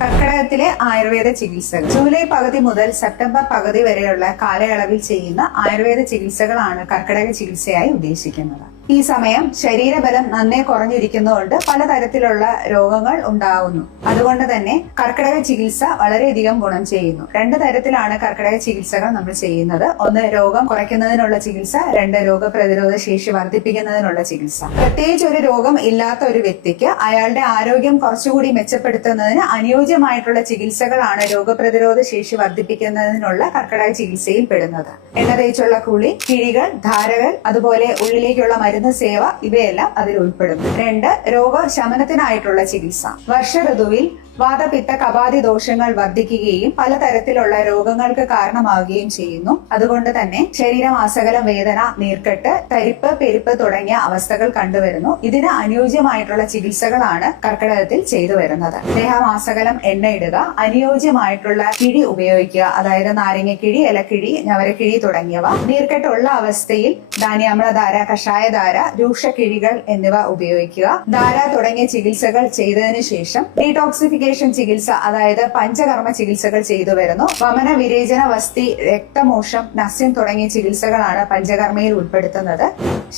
കർക്കിടകത്തിലെ ആയുർവേദ ചികിത്സകൾ ജൂലൈ പകുതി മുതൽ സെപ്റ്റംബർ പകുതി വരെയുള്ള കാലയളവിൽ ചെയ്യുന്ന ആയുർവേദ ചികിത്സകളാണ് കർക്കിടക ചികിത്സയായി ഉദ്ദേശിക്കുന്നത്. ഈ സമയം ശരീരബലം നന്നേ കുറഞ്ഞിരിക്കുന്നതുകൊണ്ട് പലതരത്തിലുള്ള രോഗങ്ങൾ ഉണ്ടാകുന്നു. അതുകൊണ്ട് തന്നെ കർക്കിടക ചികിത്സ വളരെയധികം ഗുണം ചെയ്യുന്നു. രണ്ട് തരത്തിലാണ് കർക്കിടക ചികിത്സകൾ നമ്മൾ ചെയ്യുന്നത്. ഒന്ന് രോഗം കുറയ്ക്കുന്നതിനുള്ള ചികിത്സ, രണ്ട് രോഗപ്രതിരോധ ശേഷി വർദ്ധിപ്പിക്കുന്നതിനുള്ള ചികിത്സ. പ്രത്യേകിച്ച് ഒരു രോഗം ഇല്ലാത്ത ഒരു വ്യക്തിക്ക് അയാളുടെ ആരോഗ്യം കുറച്ചുകൂടി മെച്ചപ്പെടുത്തുന്നതിന് അനുയോജ്യമായിട്ടുള്ള ചികിത്സകളാണ് രോഗപ്രതിരോധ ശേഷി വർദ്ധിപ്പിക്കുന്നതിനുള്ള കർക്കിടക ചികിത്സയിൽ പെടുന്നത്. എണ്ണ തേച്ചുള്ള കുളി, കിഴികൾ, ധാരകൾ, അതുപോലെ ഉള്ളിലേക്കുള്ള മരുന്ന് സേവ ഇവയെല്ലാം അതിൽ ഉൾപ്പെടുന്നു. രണ്ട്, രോഗശമനത്തിനായിട്ടുള്ള ചികിത്സ. വർഷ ഋതുവിൽ വാതപിത്ത കപാതി ദോഷങ്ങൾ വർദ്ധിക്കുകയും പലതരത്തിലുള്ള രോഗങ്ങൾക്ക് കാരണമാവുകയും ചെയ്യുന്നു. അതുകൊണ്ട് തന്നെ ശരീരമാസകലം വേദന, നീർക്കെട്ട്, തരിപ്പ്, പെരുപ്പ് തുടങ്ങിയ അവസ്ഥകൾ കണ്ടുവരുന്നു. ഇതിന് അനുയോജ്യമായിട്ടുള്ള ചികിത്സകളാണ് കർക്കിടകത്തിൽ ചെയ്തു വരുന്നത്. ദേഹമാസകലം എണ്ണയിടുക, അനുയോജ്യമായിട്ടുള്ള കിഴി ഉപയോഗിക്കുക, അതായത് നാരങ്ങക്കിഴി, ഇലക്കിഴി, ഞവരക്കിഴി തുടങ്ങിയവ. നീർക്കെട്ടുള്ള അവസ്ഥയിൽ ധാന്യാമ്ലധാര, കഷായധാര, രൂക്ഷക്കിഴികൾ എന്നിവ ഉപയോഗിക്കുക. ധാര തുടങ്ങിയ ചികിത്സകൾ ചെയ്തതിനു ശേഷം ഡീടോക്സിഫിക്കേഷൻ ചികിത്സ, അതായത് പഞ്ചകർമ്മ ചികിത്സകൾ ചെയ്തു വരുന്നു. വമന, വിരേചന, വസ്തി, രക്തമോഷം, നസ്യം തുടങ്ങിയ ചികിത്സകളാണ് പഞ്ചകർമ്മയിൽ ഉൾപ്പെടുത്തുന്നത്.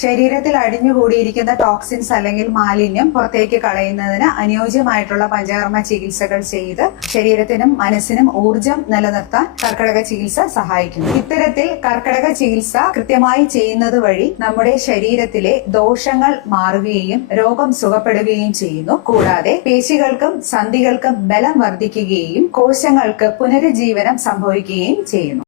ശരീരത്തിൽ അടിഞ്ഞുകൂടിയിരിക്കുന്ന ടോക്സിൻസ് അല്ലെങ്കിൽ മാലിന്യം പുറത്തേക്ക് കളയുന്നതിന് അനുയോജ്യമായിട്ടുള്ള പഞ്ചകർമ്മ ചികിത്സകൾ ചെയ്ത് ശരീരത്തിനും മനസ്സിനും ഊർജം നിലനിർത്താൻ കർക്കിടക ചികിത്സ സഹായിക്കുന്നു. ഇത്തരത്തിൽ കർക്കിടക ചികിത്സ കൃത്യമായി ചെയ്യുന്നത് വഴി നമ്മുടെ ശരീരത്തിലെ ദോഷങ്ങൾ മാറുകയും രോഗം സുഖപ്പെടുകയും ചെയ്യുന്നു. കൂടാതെ പേശികൾക്കും സന്ധികൾക്കും ബലം വർദ്ധിക്കുകയും കോശങ്ങൾക്ക് പുനരുജ്ജീവനം സംഭവിക്കുകയും ചെയ്യുന്നു.